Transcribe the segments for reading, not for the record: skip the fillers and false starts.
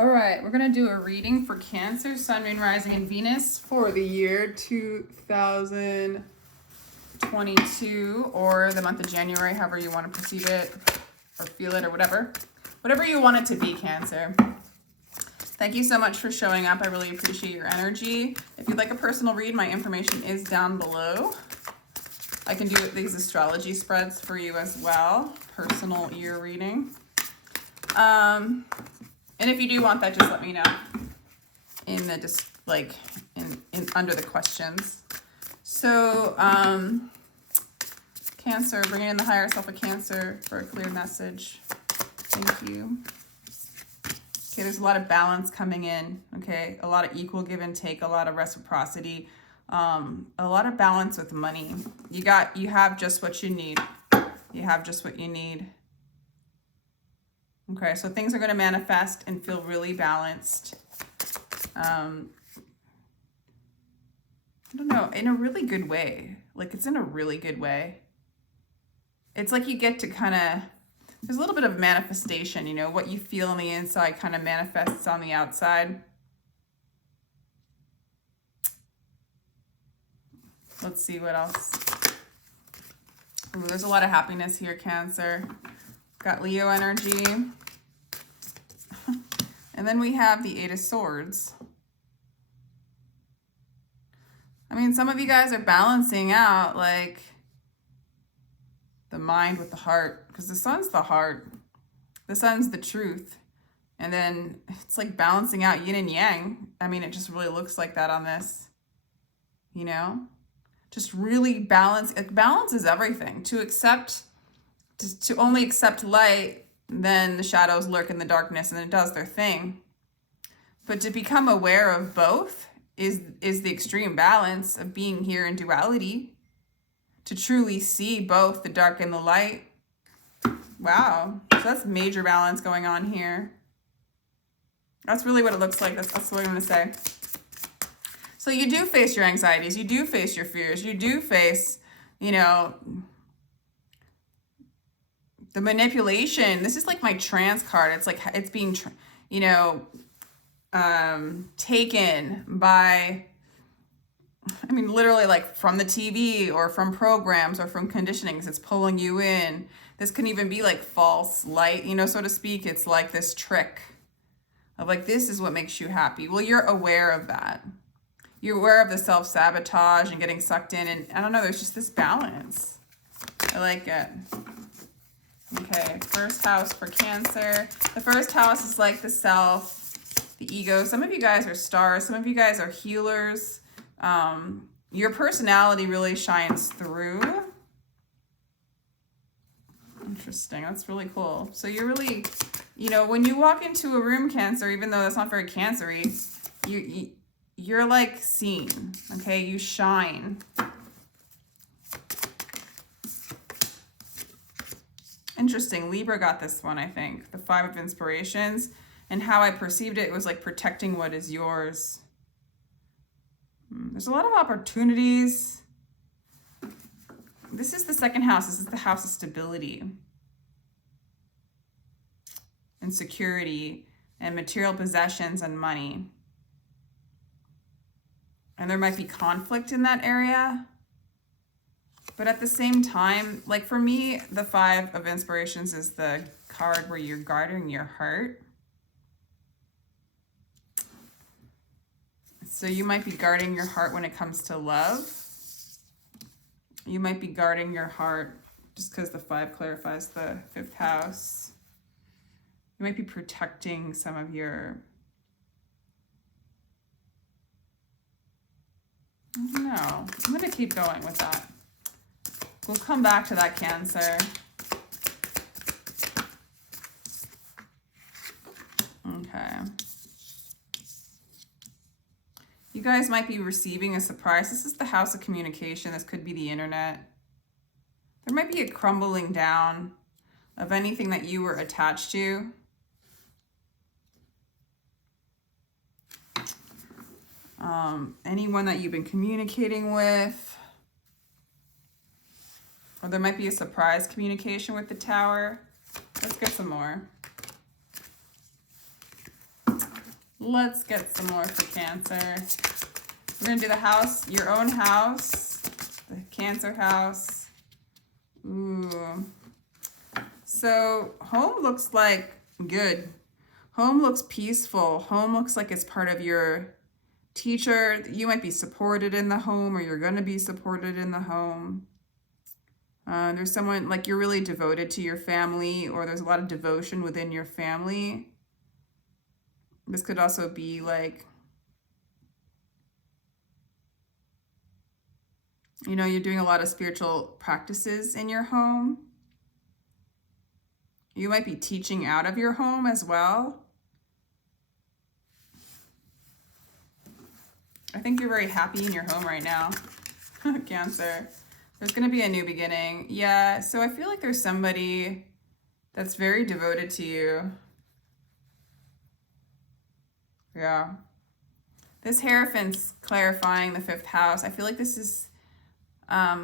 All right, we're going to do a reading for Cancer, Sun, Moon, Rising, and Venus for the year 2022 or the month of January, however you want to perceive it or feel it or whatever. Whatever you want it to be, Cancer. Thank you so much for showing up. I really appreciate your energy. If you'd like a personal read, my information is down below. I can do these astrology spreads for you as well. Personal year reading. And if you do want that, just let me know in the in under the questions. So, Cancer, bringing in the higher self of Cancer for a clear message. Thank you. Okay, there's a lot of balance coming in. Okay, a lot of equal give and take, a lot of reciprocity, a lot of balance with money. You have just what you need. You have just what you need. Okay, so things are going to manifest and feel really balanced. I don't know, in a really good way. Like, it's in a really good way. It's like you get to kind of, there's a little bit of manifestation, you know, what you feel on the inside kind of manifests on the outside. Let's see what else. Ooh, there's a lot of happiness here, Cancer. Got Leo energy. And then we have the Eight of Swords. I mean, some of you guys are balancing out like the mind with the heart, because the sun's the heart. The sun's the truth. And then it's like balancing out yin and yang. I mean, it just really looks like that on this, you know? Just really balance. It balances everything. To only accept light, then the shadows lurk in the darkness and it does their thing. But to become aware of both is the extreme balance of being here in duality. To truly see both the dark and the light. Wow. So that's major balance going on here. That's really what it looks like. That's what I'm going to say. So you do face your anxieties. You do face your fears. You do face, you know, the manipulation. This is like my trance card. It's like it's being, you know, taken by, I mean, literally like from the TV or from programs or from conditionings. It's pulling you in. This can even be like false light, you know, so to speak. It's like this trick of like, this is what makes you happy. Well, you're aware of that. You're aware of the self-sabotage and getting sucked in. And I don't know, there's just this balance. I like it. Okay, first house for Cancer. The first house is like the self, the ego. Some of you guys are stars. Some of you guys are healers. Your personality really shines through. Interesting. That's really cool. So you're really, you know, when you walk into a room, Cancer, even though that's not very Cancer-y, you're like seen, okay? You shine. Interesting. Libra got this one, I think. The Five of Inspirations. And how I perceived it, it was like protecting what is yours. There's a lot of opportunities. This is the second house. This is the house of stability and security and material possessions and money. And there might be conflict in that area. But at the same time, like for me, the Five of Inspirations is the card where you're guarding your heart. So you might be guarding your heart when it comes to love. You might be guarding your heart just because the 5 clarifies the 5th house. You might be protecting some of your, I don't know. I'm going to keep going with that. We'll come back to that, Cancer. Okay. You guys might be receiving a surprise. This is the house of communication. This could be the internet. There might be a crumbling down of anything that you were attached to. Anyone that you've been communicating with. Or there might be a surprise communication with the Tower. Let's get some more. Let's get some more for Cancer. We're going to do the house, your own house, the Cancer house. Ooh. So home looks like good. Home looks peaceful. Home looks like it's part of your teacher. You might be supported in the home, or you're going to be supported in the home. There's someone like you're really devoted to your family, or there's a lot of devotion within your family. This could also be like, you know, you're doing a lot of spiritual practices in your home. You might be teaching out of your home as well. I think you're very happy in your home right now, Cancer. There's going to be a new beginning. Yeah, so I feel like there's somebody that's very devoted to you. Yeah. This Hierophant's clarifying the 5th house. I feel like this is a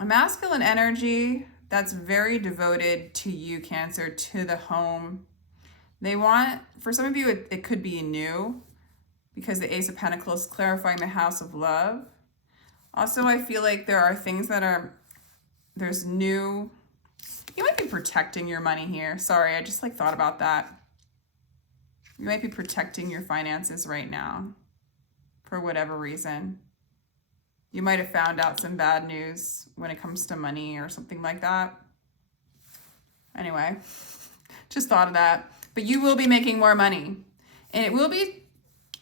masculine energy that's very devoted to you, Cancer, to the home. They want, for some of you, it could be new, because the Ace of Pentacles clarifying the house of love. Also, I feel like there are things that are, there's new, you might be protecting your money here. Sorry, I just like thought about that. You might be protecting your finances right now for whatever reason. You might have found out some bad news when it comes to money or something like that. Anyway, just thought of that. But you will be making more money. And it will be,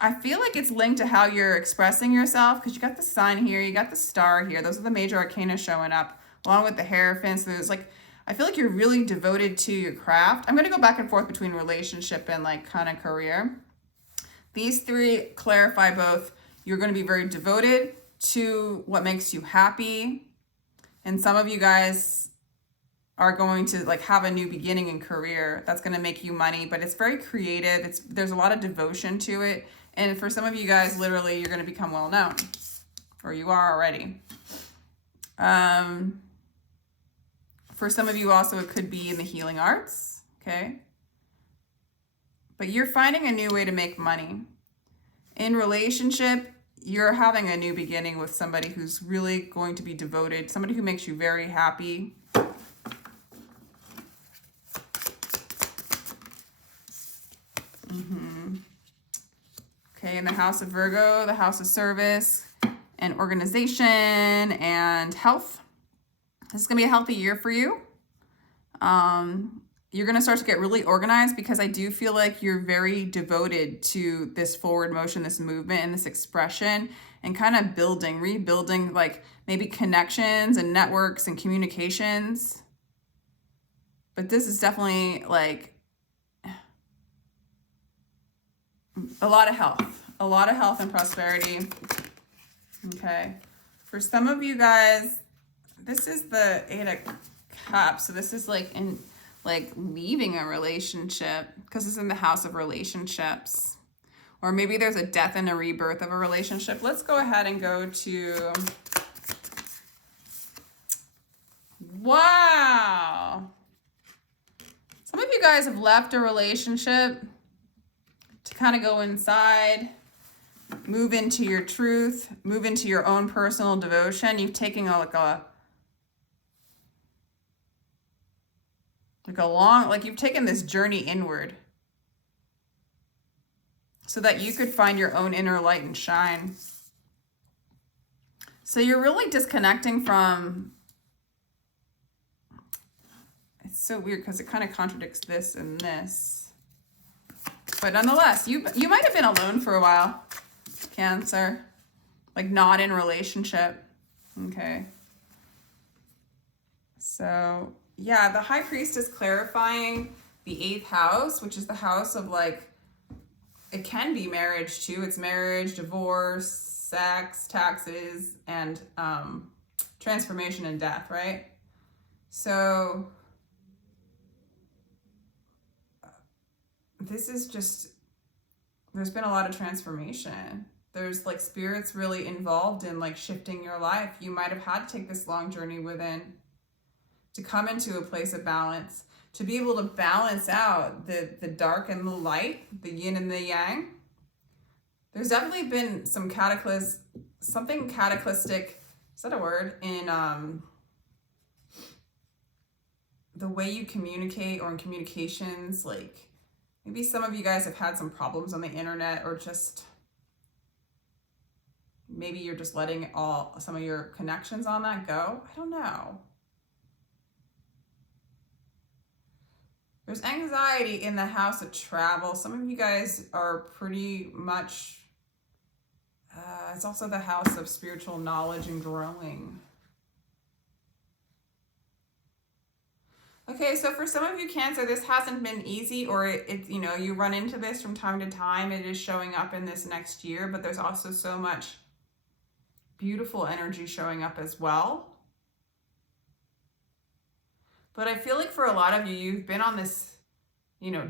I feel like it's linked to how you're expressing yourself, because you got the Sun here, you got the Star here. Those are the major arcana showing up, along with the Hierophant. So there's like, I feel like you're really devoted to your craft. I'm going to go back and forth between relationship and like kind of career. These 3 clarify both. You're going to be very devoted to what makes you happy. And some of you guys are going to like have a new beginning in career that's going to make you money, but it's very creative. There's a lot of devotion to it. And for some of you guys, literally, you're going to become well known, or you are already. For some of you also, it could be in the healing arts, okay? But you're finding a new way to make money. In relationship, you're having a new beginning with somebody who's really going to be devoted, somebody who makes you very happy. Okay, in the house of Virgo, the house of service and organization and health. This is going to be a healthy year for you. You're going to start to get really organized, because I do feel like you're very devoted to this forward motion, this movement, and this expression, and kind of building, rebuilding, like maybe connections and networks and communications. But this is definitely like a lot of health and prosperity. Okay. For some of you guys, this is the 8 of Cups. So this is like leaving a relationship, because it's in the house of relationships. Or maybe there's a death and a rebirth of a relationship. Let's go ahead and go to, wow. Some of you guys have left a relationship to kind of go inside, move into your truth, move into your own personal devotion. You've taken you've taken this journey inward so that you could find your own inner light and shine. So you're really disconnecting from, it's so weird because it kind of contradicts this and this. But nonetheless, you might have been alone for a while, Cancer, like not in relationship. Okay. So yeah, the High Priestess clarifying the 8th house, which is the house of like, it can be marriage too. It's marriage, divorce, sex, taxes, and transformation and death, right? So this is just, there's been a lot of transformation. There's like spirits really involved in like shifting your life. You might have had to take this long journey within to come into a place of balance, to be able to balance out the dark and the light, the yin and the yang. There's definitely been some something cataclystic, is that a word, in the way you communicate or in communications. Like maybe some of you guys have had some problems on the internet, or just maybe you're just letting some of your connections on that go. I don't know. There's anxiety in the house of travel. Some of you guys are pretty much, it's also the house of spiritual knowledge and growing. Okay, so for some of you, Cancer, this hasn't been easy, or you run into this from time to time. It is showing up in this next year, but there's also so much beautiful energy showing up as well. But I feel like for a lot of you, you've been on this,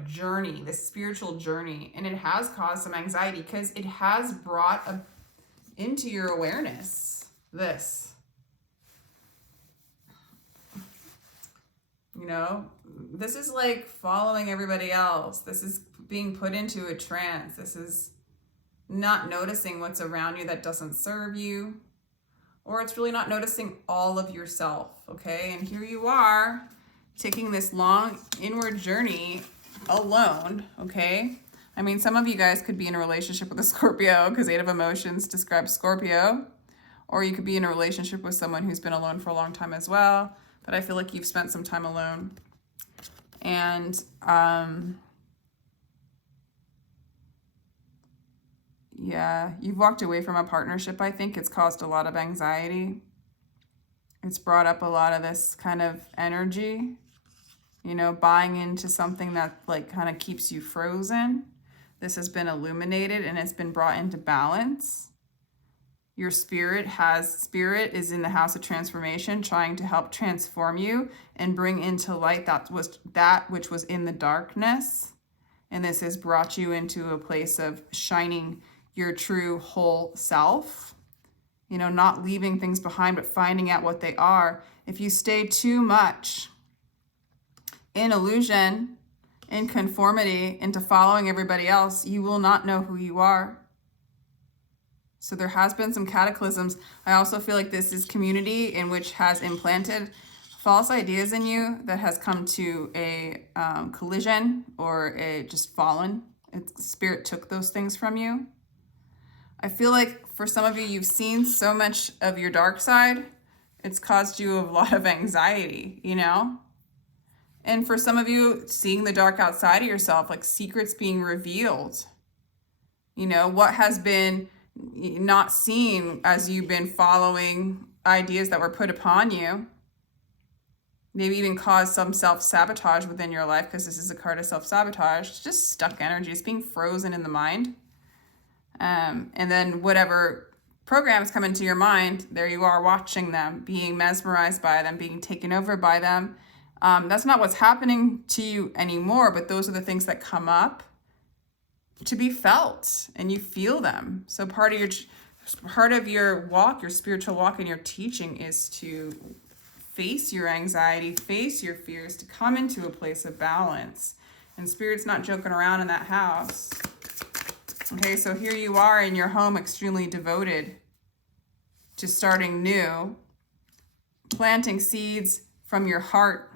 journey, this spiritual journey, and it has caused some anxiety because it has brought into your awareness this. This is like following everybody else. This is being put into a trance. This is not noticing what's around you that doesn't serve you, or it's really not noticing all of yourself, okay? And here you are taking this long inward journey alone, okay? I mean, some of you guys could be in a relationship with a Scorpio, because 8 of Emotions describes Scorpio, or you could be in a relationship with someone who's been alone for a long time as well. But I feel like you've spent some time alone. And yeah, you've walked away from a partnership. I think it's caused a lot of anxiety. It's brought up a lot of this kind of energy, buying into something that like kind of keeps you frozen. This has been illuminated and it's been brought into balance. Your spirit is in the house of transformation, trying to help transform you and bring into light that which was in the darkness. And this has brought you into a place of shining your true whole self, not leaving things behind, but finding out what they are. If you stay too much in illusion, in conformity, into following everybody else, you will not know who you are. So there has been some cataclysms. I also feel like this is community in which has implanted false ideas in you that has come to a collision, or a just fallen. Spirit took those things from you. I feel like for some of you, you've seen so much of your dark side. It's caused you a lot of anxiety, And for some of you, seeing the dark outside of yourself, like secrets being revealed. What has been not seen as you've been following ideas that were put upon you. Maybe even cause some self-sabotage within your life, because this is a card of self-sabotage. It's just stuck energy. It's being frozen in the mind. And then whatever programs come into your mind, there you are watching them, being mesmerized by them, being taken over by them. That's not what's happening to you anymore, but those are the things that come up to be felt, and you feel them. So part of your walk, your spiritual walk and your teaching, is to face your anxiety, face your fears, to come into a place of balance. And Spirit's not joking around in that house. Okay, so here you are in your home, extremely devoted to starting new, planting seeds from your heart.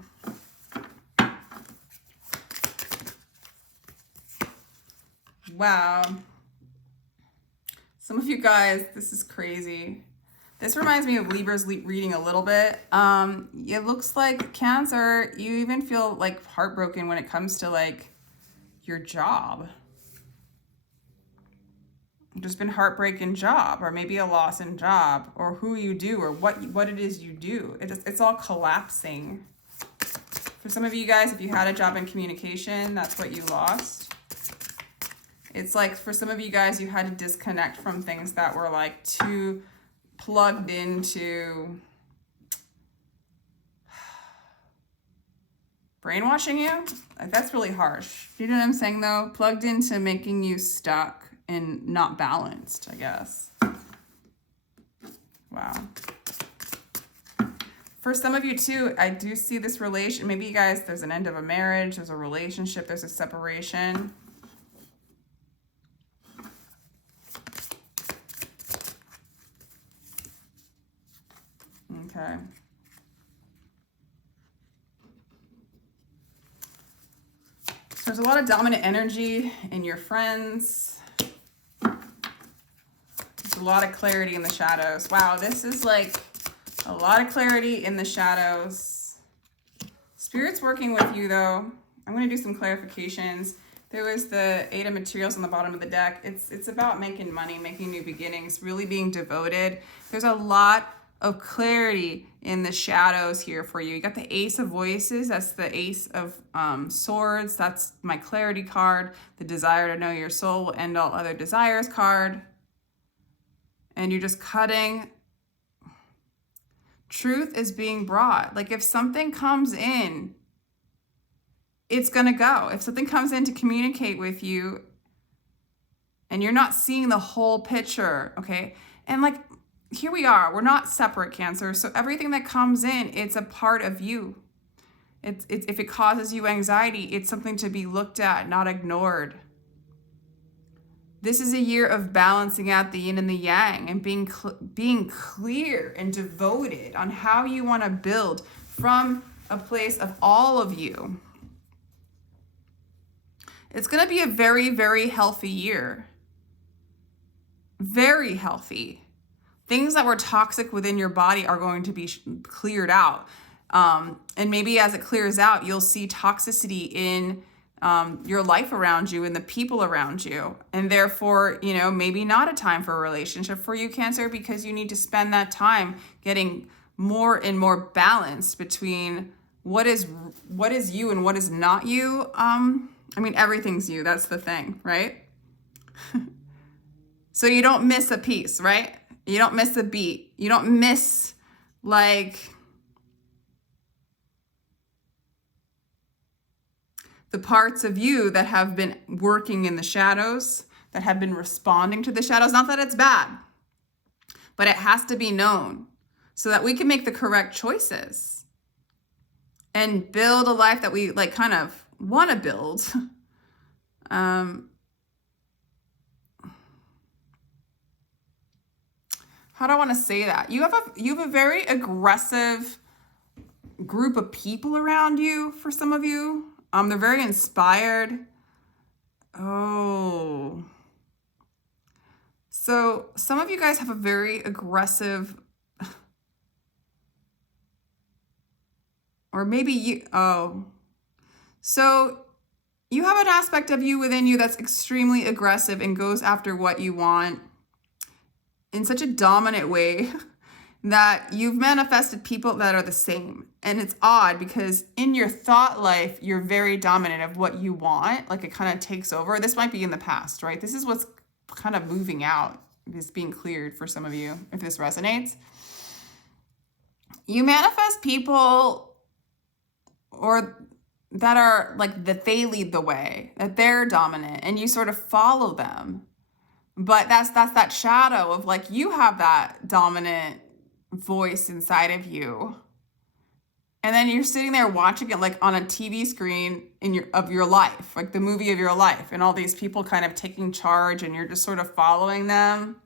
Wow. Some of you guys, this is crazy. This reminds me of Libra's reading a little bit. It looks like Cancer, you even feel like heartbroken when it comes to like your job. There's been heartbreak in job, or maybe a loss in job, or who you do, or what it is you do. It's all collapsing. For some of you guys, if you had a job in communication, that's what you lost. It's like for some of you guys, you had to disconnect from things that were like too plugged into brainwashing you. Like, that's really harsh. You know what I'm saying though? Plugged into making you stuck and not balanced, I guess. Wow. For some of you too, I do see this relation. Maybe you guys, there's an end of a marriage, there's a relationship, there's a separation. Okay. So there's a lot of dominant energy in your friends. There's a lot of clarity in the shadows. Wow, this is like a lot of clarity in the shadows. Spirit's working with you though. I'm going to do some clarifications. There was the 8 of materials on the bottom of the deck. It's about making money, making new beginnings, really being devoted. There's a lot of clarity in the shadows here for you. You got the Ace of Voices. That's the Ace of Swords. That's my clarity card. The desire to know your soul will end all other desires card. And you're just cutting. Truth is being brought. Like if something comes in, it's going to go. If something comes in to communicate with you and you're not seeing the whole picture, okay? And like, here we are. We're not separate, Cancer. So everything that comes in, it's a part of you. It's if it causes you anxiety, it's something to be looked at, not ignored. This is a year of balancing out the yin and the yang and being clear and devoted on how you want to build from a place of all of you. It's going to be a very, very healthy year. Very healthy. Things that were toxic within your body are going to be cleared out. And maybe as it clears out, you'll see toxicity in your life around you and the people around you. And therefore, you know, maybe not a time for a relationship for you, Cancer, because you need to spend that time getting more and more balanced between what is you and what is not you. I mean, everything's you. That's the thing, right? So you don't miss a piece, right? You don't miss a beat. You don't miss like the parts of you that have been working in the shadows, that have been responding to the shadows. Not that it's bad, but it has to be known so that we can make the correct choices and build a life that we like kind of want to build. How do I want to say that? You have a very aggressive group of people around you. For some of you, they're very inspired. Oh, so some of you guys have a very aggressive, or maybe you. Oh, so you have an aspect of you within you that's extremely aggressive and goes after what you want in such a dominant way that you've manifested people that are the same. And it's odd because in your thought life, you're very dominant of what you want. Like it kind of takes over. This might be in the past, right? This is what's kind of moving out, is being cleared for some of you, if this resonates. You manifest people or that are like that they lead the way, that they're dominant, and you sort of follow them. But that's that shadow of like, you have that dominant voice inside of you. And then you're sitting there watching it like on a TV screen of your life, like the movie of your life, and all these people kind of taking charge and you're just sort of following them.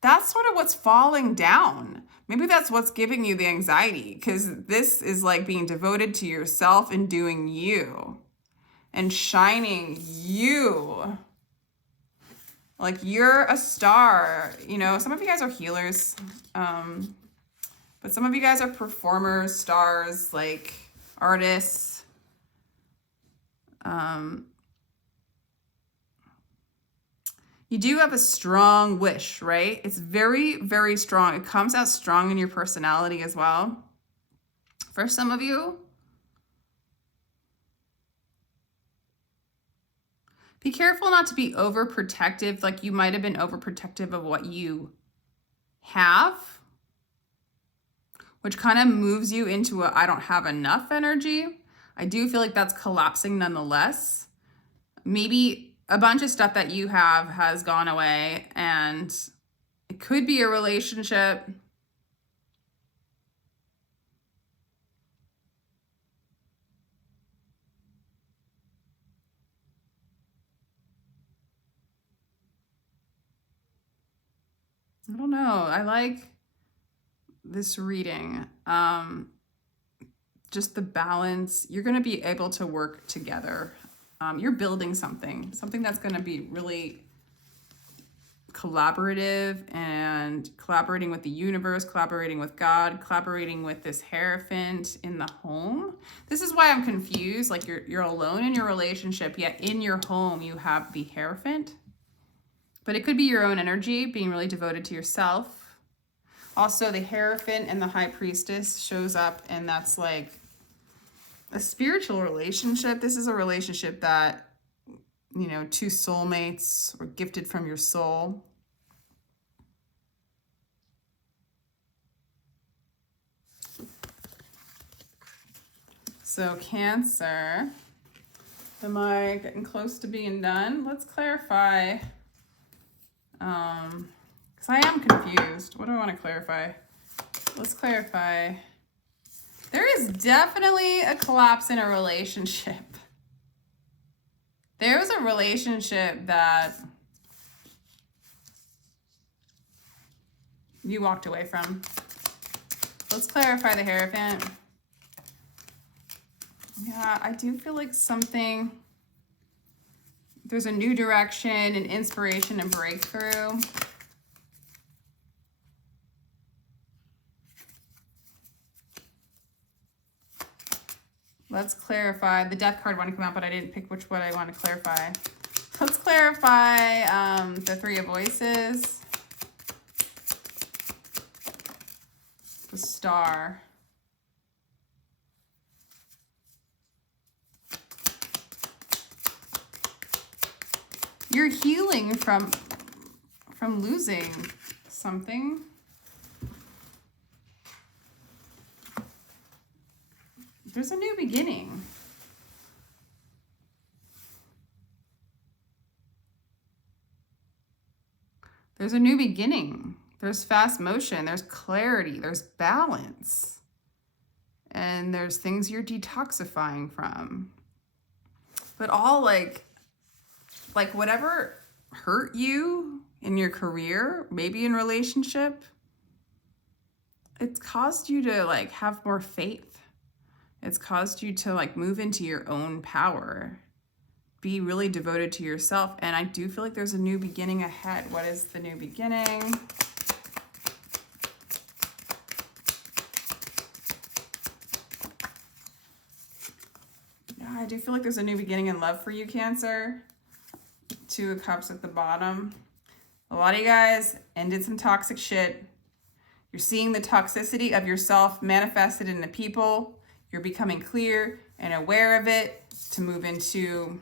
That's sort of what's falling down. Maybe that's what's giving you the anxiety, because this is like being devoted to yourself and doing you and shining you. Like you're a star, you know. Some of you guys are healers, but some of you guys are performers, stars, like artists. You do have a strong wish, right? It's very, very strong. It comes out strong in your personality as well. For some of you, be careful not to be overprotective. Like you might have been overprotective of what you have, which kind of moves you into a I don't have enough energy. I do feel like that's collapsing nonetheless. Maybe a bunch of stuff that you have has gone away, and it could be a relationship. I don't know. I like this reading, just the balance, you're going to be able to work together. You're building something that's going to be really collaborative, and collaborating with the universe, collaborating with God, collaborating with this Hierophant in the home. This is why I'm confused. Like you're alone in your relationship, yet in your home you have the Hierophant. But it could be your own energy, being really devoted to yourself. Also, the Hierophant and the High Priestess shows up, and that's like a spiritual relationship. This is a relationship that, you know, two soulmates or gifted from your soul. So Cancer, am I getting close to being done? Let's clarify. Because I am confused. What do I want to clarify? Let's clarify. There is definitely a collapse in a relationship. There was a relationship that you walked away from. Let's clarify the Hierophant. Yeah, I do feel like something, there's a new direction and inspiration and breakthrough. Let's clarify. The Death card wanted to come out, but I didn't pick which one I want to clarify. Let's clarify the Three of Voices. The Star. You're healing from losing something. There's a new beginning. There's a new beginning. There's fast motion. There's clarity. There's balance. And there's things you're detoxifying from. But all like whatever hurt you in your career, maybe in relationship, it's caused you to like have more faith. It's caused you to like move into your own power, be really devoted to yourself. And I do feel like there's a new beginning ahead. What is the new beginning? Yeah, I do feel like there's a new beginning in love for you, Cancer. Two of Cups at the bottom. A lot of you guys ended some toxic shit. You're seeing the toxicity of yourself manifested in the people. You're becoming clear and aware of it to move into,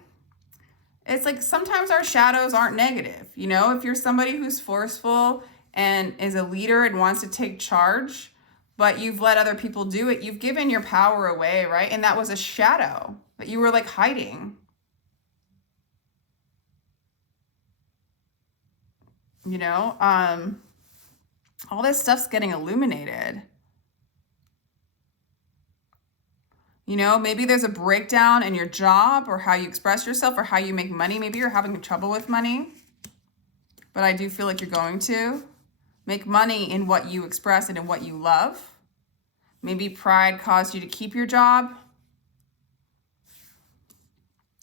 it's like sometimes our shadows aren't negative. You know, if you're somebody who's forceful and is a leader and wants to take charge, but you've let other people do it, you've given your power away, right? And that was a shadow that you were like hiding. You know, all this stuff's getting illuminated. You know, maybe there's a breakdown in your job or how you express yourself or how you make money. Maybe you're having trouble with money, but I do feel like you're going to make money in what you express and in what you love. Maybe pride caused you to keep your job.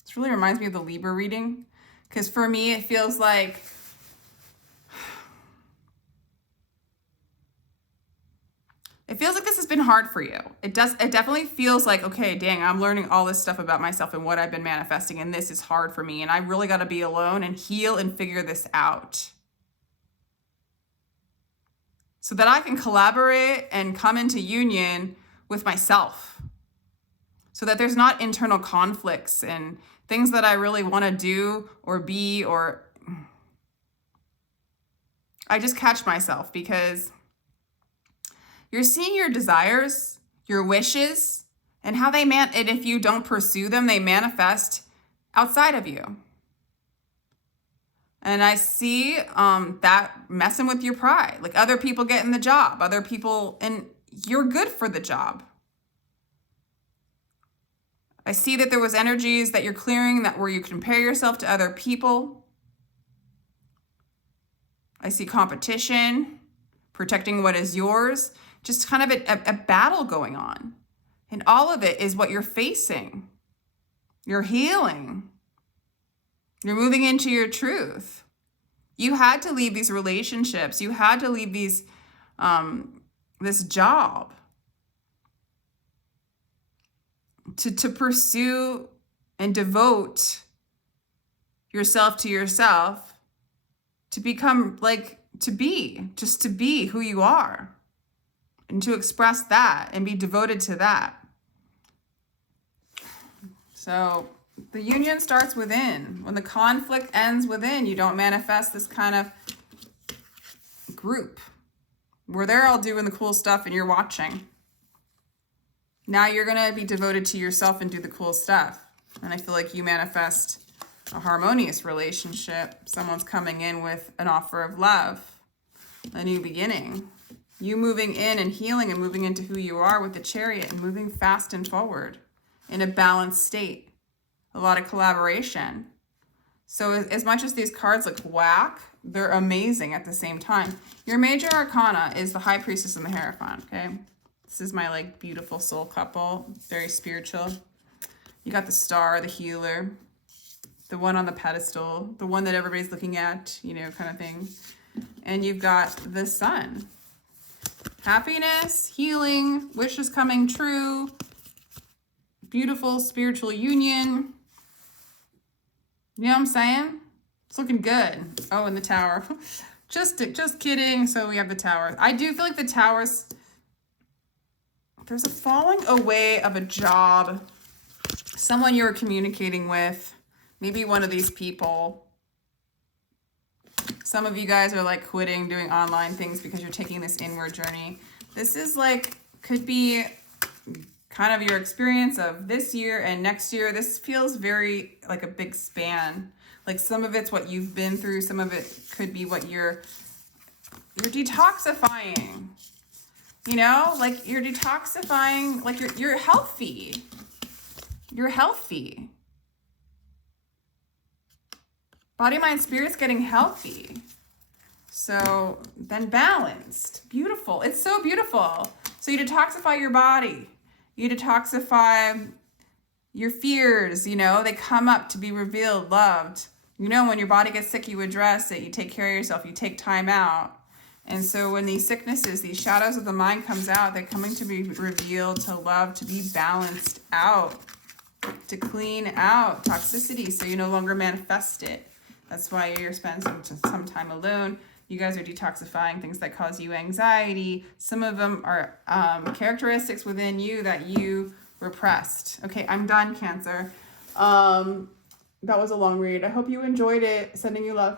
This really reminds me of the Libra reading, because for me, it feels like this has been hard for you. It definitely feels like, okay, dang, I'm learning all this stuff about myself and what I've been manifesting, and this is hard for me, and I really got to be alone and heal and figure this out so that I can collaborate and come into union with myself, so that there's not internal conflicts and things that I really want to do or be, or I just catch myself because you're seeing your desires, your wishes, and how they and if you don't pursue them, they manifest outside of you. And I see that messing with your pride, like other people getting the job, other people, and you're good for the job. I see that there was energies that you're clearing that where you compare yourself to other people. I see competition, protecting what is yours. just kind of a battle going on. And all of it is what you're facing. You're healing. You're moving into your truth. You had to leave these relationships. You had to leave these, this job to pursue and devote yourself to yourself, to become to be who you are, and to express that and be devoted to that. So the union starts within. When the conflict ends within, you don't manifest this kind of group where they're all doing the cool stuff and you're watching. Now you're going to be devoted to yourself and do the cool stuff. And I feel like you manifest a harmonious relationship. Someone's coming in with an offer of love, a new beginning. You moving in and healing and moving into who you are with the Chariot and moving fast and forward in a balanced state. A lot of collaboration. So as much as these cards look whack, they're amazing at the same time. Your major arcana is the High Priestess and the Hierophant, okay? This is my beautiful soul couple, very spiritual. You got the Star, the healer, the one on the pedestal, the one that everybody's looking at, kind of thing. And you've got the Sun. Happiness, healing, wishes coming true, beautiful spiritual union. You know what I'm saying? It's looking good. Oh, and the Tower. Just kidding. So we have the Tower. I do feel like the Towers, there's a falling away of a job, someone you're communicating with, maybe one of these people. Some of you guys are quitting doing online things because you're taking this inward journey. This is could be kind of your experience of this year and next year. This feels very a big span. Some of it's what you've been through. Some of it could be what you're detoxifying. You're detoxifying, you're healthy. You're healthy. Body, mind, spirit's getting healthy. So then balanced. Beautiful. It's so beautiful. So you detoxify your body. You detoxify your fears, they come up to be revealed, loved. When your body gets sick, you address it. You take care of yourself. You take time out. And so when these sicknesses, these shadows of the mind comes out, they're coming to be revealed, to love, to be balanced out, to clean out toxicity so you no longer manifest it. That's why you're spending some time alone. You guys are detoxifying things that cause you anxiety. Some of them are characteristics within you that you repressed. Okay, I'm done, Cancer. That was a long read. I hope you enjoyed it. Sending you love.